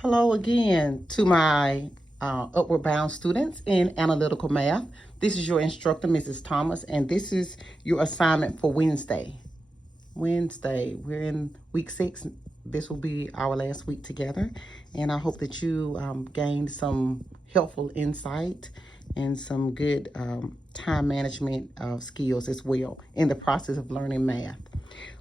Hello again to my Upward Bound students in analytical math. This is your instructor, Mrs. Thomas, and this is your assignment for Wednesday. We're in week 6. This will be our last week together, and I hope that you gained some helpful insight and some good time management skills as well in the process of learning math.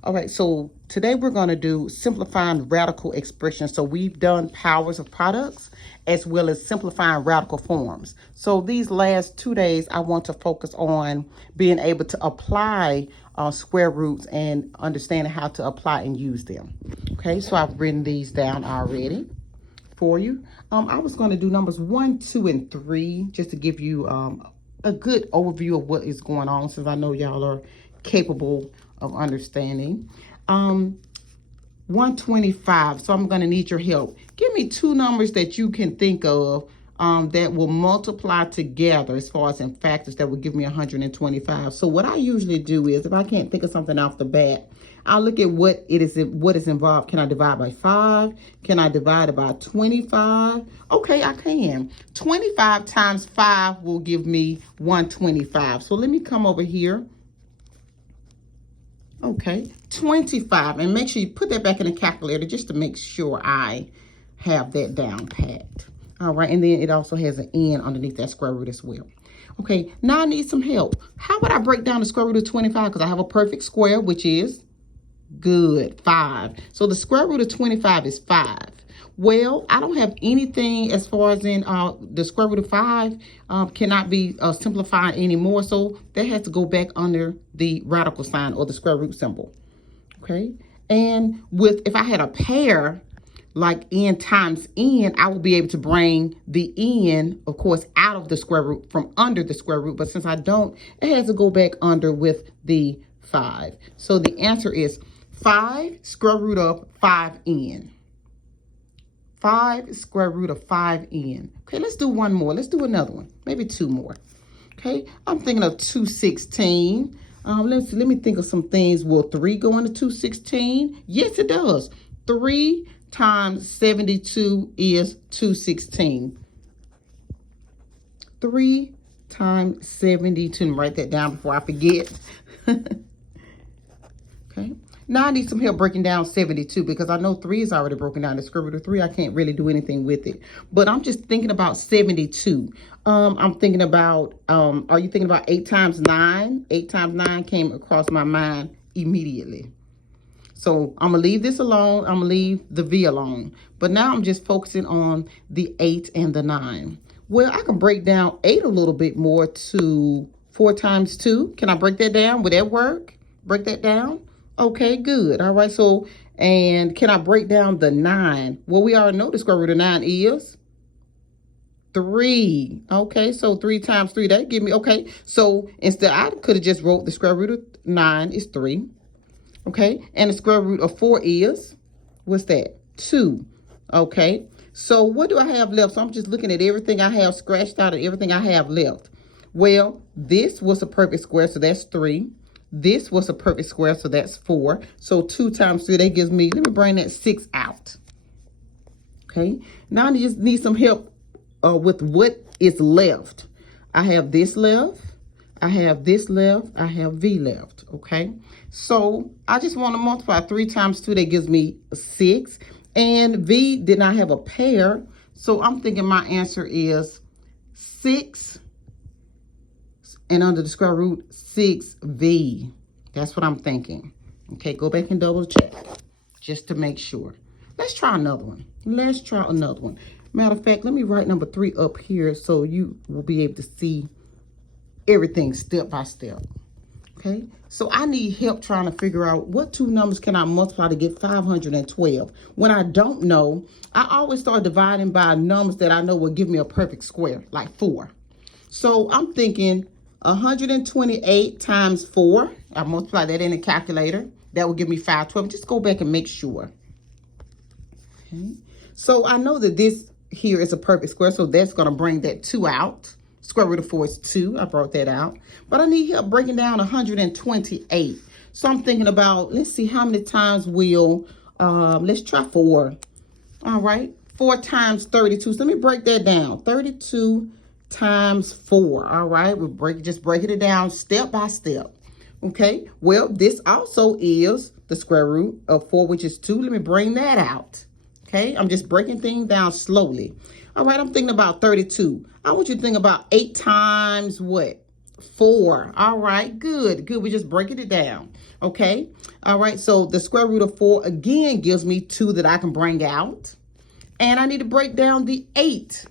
All right, so today we're going to do simplifying radical expressions. So we've done powers of products as well as simplifying radical forms. So these last 2 days, I want to focus on being able to apply square roots and understanding how to apply and use them. Okay, so I've written these down already for you. I was going to do numbers 1, 2, and 3 just to give you a good overview of what is going on, since I know y'all are capable of understanding. 125. So I'm going to need your help. Give me 2 numbers that you can think of that will multiply together as far as in factors that will give me 125. So what I usually do is, if I can't think of something off the bat, I'll look at what is involved. Can I divide by 5? Can I divide it by 25? Okay, I can. 25 times 5 will give me 125. So let me come over here. Okay, 25, and make sure you put that back in the calculator just to make sure I have that down packed. All right, and then it also has an N underneath that square root as well. Okay, now I need some help. How would I break down the square root of 25? Because I have a perfect square, which is good, 5. So the square root of 25 is 5. Well, I don't have anything as far as in the square root of 5 cannot be simplified anymore. So that has to go back under the radical sign or the square root symbol. Okay. And if I had a pair like n times n, I will be able to bring the n, of course, out of the square root from under the square root. But since I don't, it has to go back under with the 5. So the answer is 5 square root of 5n. 5 square root of 5n. Okay, let's do one more. Let's do another one. Maybe 2 more. Okay, I'm thinking of 216. Let me think of some things. Will 3 go into 216? Yes, it does. 3 times 72 is 216. 3 times 72. Write that down before I forget. Okay. Now I need some help breaking down 72 because I know 3 is already broken down. The square root of 3, I can't really do anything with it. But I'm just thinking about 72. I'm thinking about, are you thinking about 8 times 9? 8 times 9 came across my mind immediately. So I'm going to leave this alone. I'm going to leave the V alone. But now I'm just focusing on the 8 and the 9. Well, I can break down 8 a little bit more to 4 times 2. Can I break that down? Would that work? Break that down? Okay, good. All right, so, and can I break down the 9? Well, we already know the square root of 9 is 3. Okay, so 3 times 3, that give me, okay. So instead, I could have just wrote the square root of 9 is 3. Okay, and the square root of 4 is, what's that? 2. Okay, so what do I have left? So I'm just looking at everything I have scratched out and everything I have left. Well, this was a perfect square, so that's 3. This was a perfect square, so that's 4. So 2 times 3, that gives me, let me bring that 6 out. Okay, now I just need some help with what is left. I have this left. I have this left. I have V left. Okay, so I just want to multiply 3 times 2. That gives me 6. And V did not have a pair. So I'm thinking my answer is 6. And under the square root, 6V. That's what I'm thinking. Okay, go back and double check just to make sure. Let's try another one. Let's try another one. Matter of fact, let me write number 3 up here so you will be able to see everything step by step. Okay, so I need help trying to figure out what 2 numbers can I multiply to get 512. When I don't know, I always start dividing by numbers that I know will give me a perfect square, like 4. So I'm thinking 128 times 4. I multiply that in a calculator. That will give me 512. Just go back and make sure. Okay, so I know that this here is a perfect square, so that's going to bring that 2 out. Square root of 4 is 2. I brought that out. But I need help breaking down 128. So I'm thinking about, let's see how many times will, let's try 4. All right. 4 times 32. So let me break that down. 32 times 4. All right, we're just breaking it down step by step. Okay, well, this also is the square root of 4, which is 2. Let me bring that out. Okay, I'm just breaking things down slowly. All right, I'm thinking about 32. I want you to think about 8 times what? 4. All right, good. We're just breaking it down. Okay, all right, so the square root of 4 again gives me 2 that I can bring out. And I need to break down the 8.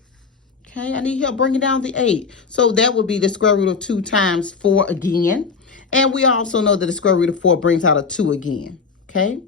Okay, I need help bringing down the 8. So that would be the square root of 2 times 4 again. And we also know that the square root of 4 brings out a 2 again. Okay,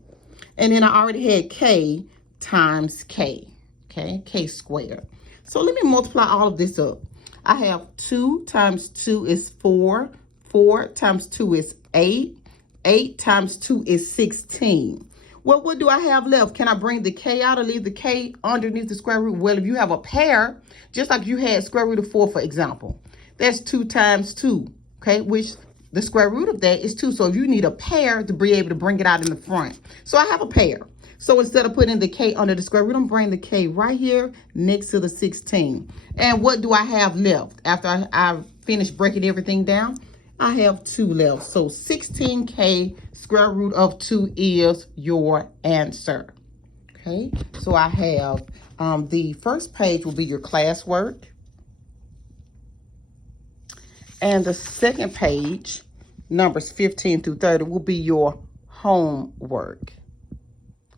and then I already had k times k. Okay, k squared. So let me multiply all of this up. I have 2 times 2 is 4. 4 times 2 is 8. 8 times 2 is 16. Well, what do I have left? Can I bring the k out or leave the k underneath the square root? Well, if you have a pair, just like you had square root of 4, for example, that's 2 times 2, okay, which the square root of that is 2. So if you need a pair to be able to bring it out in the front. So I have a pair. So instead of putting the k under the square root, I'm bringing the k right here next to the 16. And what do I have left after I've finished breaking everything down? I have 2 left. So 16k square root of 2 is your answer. Okay, so I have the first page will be your classwork. And the second page, numbers 15 through 30, will be your homework.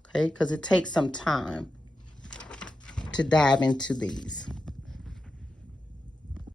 Okay, because it takes some time to dive into these.